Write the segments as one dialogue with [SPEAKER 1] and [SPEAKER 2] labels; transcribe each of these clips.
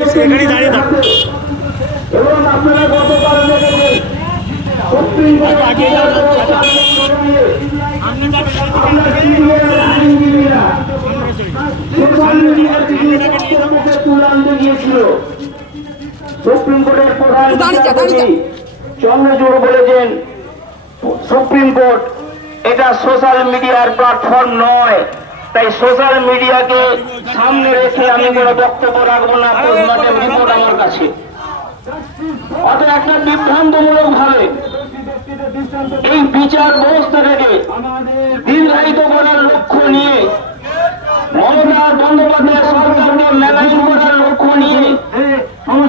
[SPEAKER 1] এখানেই দাঁড়িয়ে থাকো।
[SPEAKER 2] এবং আপনারা গতকাল দেখেছেন সুপ্রিম কোর্টের প্রধান চন্দ্রচূড় বলেছেন সুপ্রিম কোর্ট এটা সোশ্যাল মিডিয়ার প্ল্যাটফর্ম নয়। তাই সোশ্যাল মিডিয়াকে সামনে রেখে আমি কোনো বক্তব্য রাখব না রিপোর্ট আমার কাছে। অর্থাৎ একটা বিভ্রান্তমূলক ভাবে এই বিচার ব্যবস্থাটাকে দীর্ঘায়িত করার লক্ষ্য নিয়ে মমতা বন্দ্যোপাধ্যায় সরকারকে মেলাইন করার লক্ষ্য নিয়ে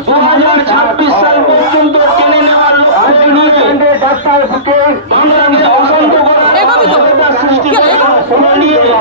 [SPEAKER 2] দু হাজার ছাব্বিশ সাল পর্যন্ত টেনে নেওয়ার লক্ষ্য নিয়ে বাংলাকে অশান্ত করার
[SPEAKER 3] এগোবি তো।
[SPEAKER 2] অবস্থা সৃষ্টি করার লক্ষ্য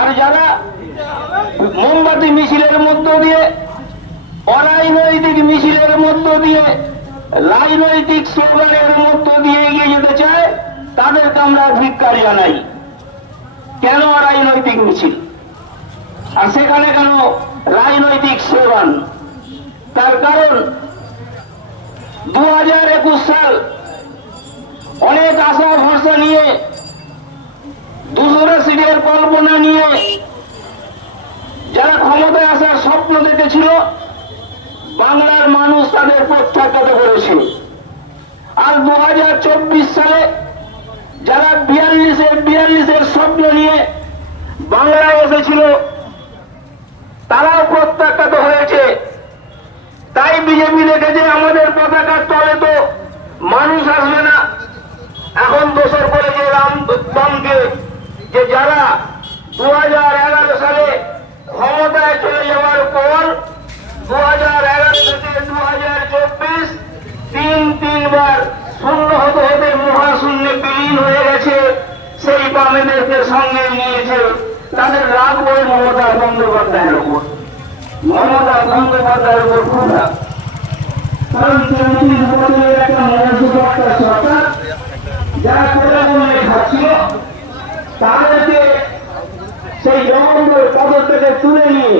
[SPEAKER 2] আর যারা মোমবাতি মিছিলের মধ্য দিয়ে, অরাজনৈতিক মিছিলের মধ্য দিয়ে, রাজনৈতিক স্লোগানের মধ্য দিয়ে এগিয়ে যেতে চায়, তাদেরকে আমরা ধিক্কার জানাই কেন রাজনৈতিক মিছিল? আর সেখানে কেন রাজনৈতিক স্লোগান? তার কারণ দু হাজার একুশ সাল অনেক আশা ভরসা নিয়ে সিটের কল্পনা নিয়ে যারা ক্ষমতায় আসার স্বপ্ন দেখেছিল, বাংলার মানুষ তাদের প্রত্যাখ্যাত করেছিল। আর দু হাজার চব্বিশ সালে যারা বিয়াল্লিশের বিয়াল্লিশের স্বপ্ন নিয়ে বাংলায় এসেছিল, তারাও প্রত্যাখ্যাত হয়েছে। তাই বিজেপি দেখেছে, আমাদের পতাকার তলে তো মানুষ আসবে না। এখন দোষর করেছে রাম বামকে। যে যারা দু হাজার এগারো সালে ক্ষমতায় চলে যাওয়ার পর দু হাজার এগারো থেকে দু তিন তিনবার শূন্য হতে হতে মহাশূন্যে বিলীন হয়ে গেছে, সেই বামেদেরকে সঙ্গে নিয়েছে তাদের রাগ বই মমতা বন্দ্যোপাধ্যায়ের উপর। মমতা বন্দ্যোপাধ্যায়ের উপর রাগ কারণ বছরের একটা মনোযোগতা সরকার, যারা মনে খাচ্ছিল তাদেরকে সেই জগন্নাথ পদর থেকে তুলে নিয়ে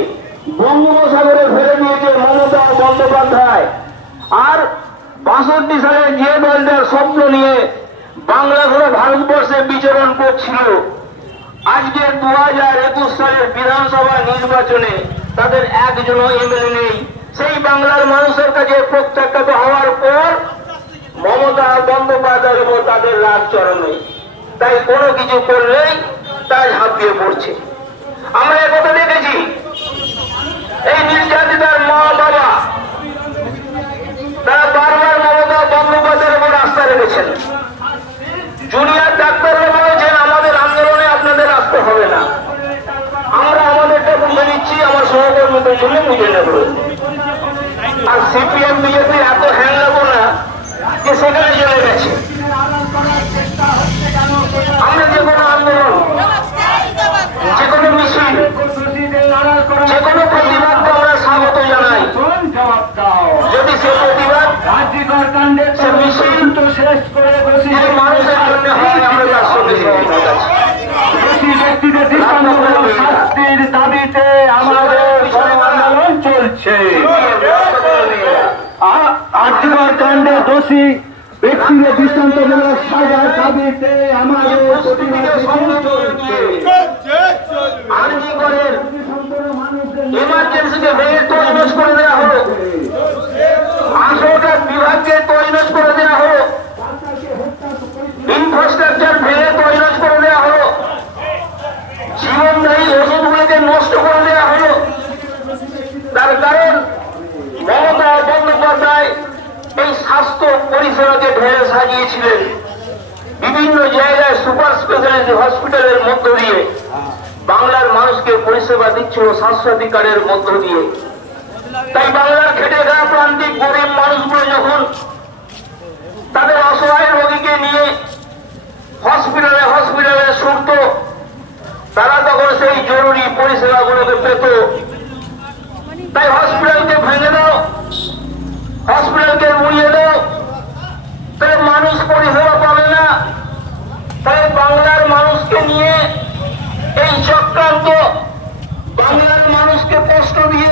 [SPEAKER 2] বঙ্গোপসাগরে ফেলে দিয়েছে মমতা বন্দ্যোপাধ্যায়। আর বাষট্টি সালে যে দলটার স্বপ্ন নিয়ে বাংলা ধরে ভারতবর্ষে বিচরণ করছিল, আজকে দু হাজার একুশ সালের বিধানসভা নির্বাচনে তাদের একজন এমএলএ নেই। সেই বাংলার মানুষের কাছে প্রত্যাখ্যাত হওয়ার পর মমতা বন্দ্যোপাধ্যায়ের উপর তাদের রাগ চরমে তাই কোনো কিছু করলেই তাই ঝাঁপিয়ে পড়ছে। আমরা একথা দেখেছি। এই নির্যাতিতার মা বাবা, তারা বারবার মমতা বন্দ্যোপাধ্যায়ের উপর আস্থা রেখেছেন। জুনিয়র ডাক্তাররা বলেছেন, আমাদের আন্দোলনে আপনাদের আসতে হবে না। আমরা আমাদেরটা বুঝে নিচ্ছি আমার সহকর্মীদের জন্য বুঝে নেব। আর সিপিএম, বিজেপি এত হ্যাং লাগবো না যে সেখানে চলে গেছে আমরা যে কোনো আন্দোলন যে কোনো মিছিল যে কোনো প্রতিবাদকে আমরা স্বাগত জানাই যদি সে প্রতিবাদ সে মিছিল
[SPEAKER 4] শেষ করে দোষী
[SPEAKER 2] যে মানুষের জন্য হয় আমরা তার সঙ্গে সহমত আছি
[SPEAKER 4] দোষী ব্যক্তিদের দৃষ্টান্তমূলক শাস্তির দাবিতে আমাদের আন্দোলন চলছে। আ- আর্যিকর কাণ্ডে দোষী ব্যক্তিদের দৃষ্টান্তমূলক সাজার দাবিতে আমাদের প্রতিবাদ মিছিল চলছে
[SPEAKER 2] আরজি করেন পরিষেবাকে ঢেলে সাজিয়েছিলেন। বিভিন্ন জায়গায় সুপার স্পেশালিটি হসপিটালের মধ্য দিয়ে। বাংলার মানুষকে পরিষেবা দিচ্ছিল স্বাস্থ্যাধিকারের মধ্য দিয়ে। তাই বাংলার খেটে গা প্রান্তিক গরিব মানুষগুলো যখন তাদের অসহায় রোগীকে নিয়ে হসপিটালে হসপিটালে ছুটত, তারা তখন সেই জরুরি পরিষেবাগুলোকে পেত। তাই হসপিটালকে ভেঙে দাও, হসপিটালকে উড়িয়ে দাও চক্রান্ত বাংলার মানুষকে কষ্ট দিয়ে